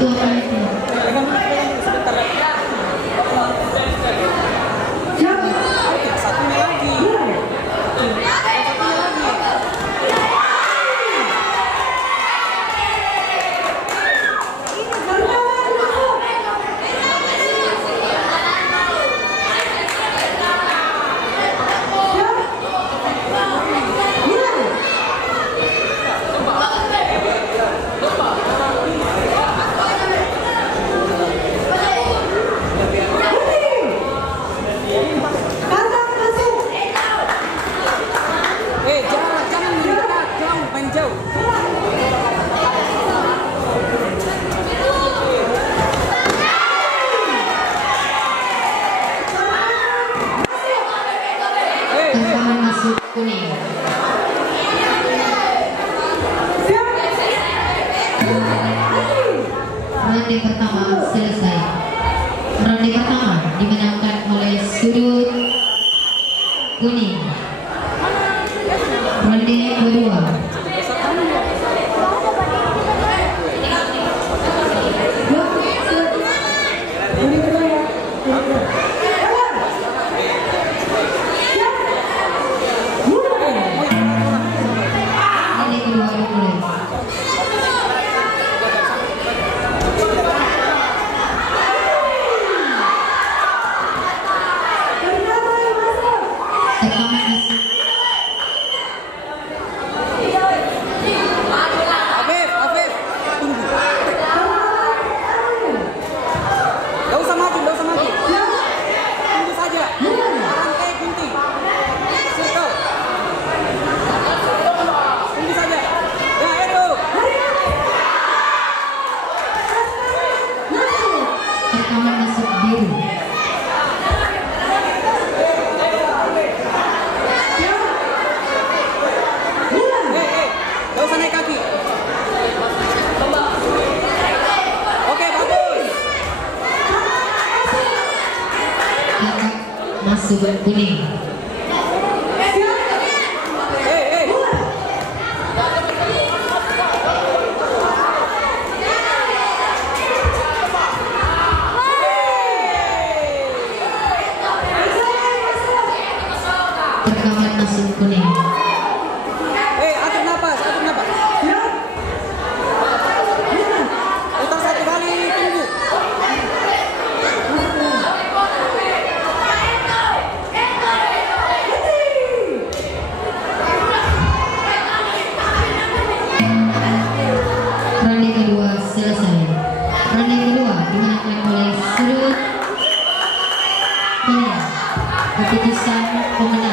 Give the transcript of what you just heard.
Itu apa itu? Satunya lagi. Jangan mendekat, jauh, main jauh. Tendangan masuk kuning. Ronde pertama selesai. Ronde pertama dimenangkan oleh sudut kuning. Ronde kedua. Ronde kedua dimulai. Tekanan masuk. Afif, tunggu. Gak usah maju. Tunggu saja. Rantai gunting. Circle. Tunggu saja. Ya, itu. Tekanan masuk biru. Gak usah naik kaki. Oke, bagus. Kakak masuk kuning. Tekanan masuk kuning. Atur napas. Putar satu kali, tunggu. Ronde kedua selesai. Ronde kedua dimenangkan oleh sudut kuning. Keputusan pemenang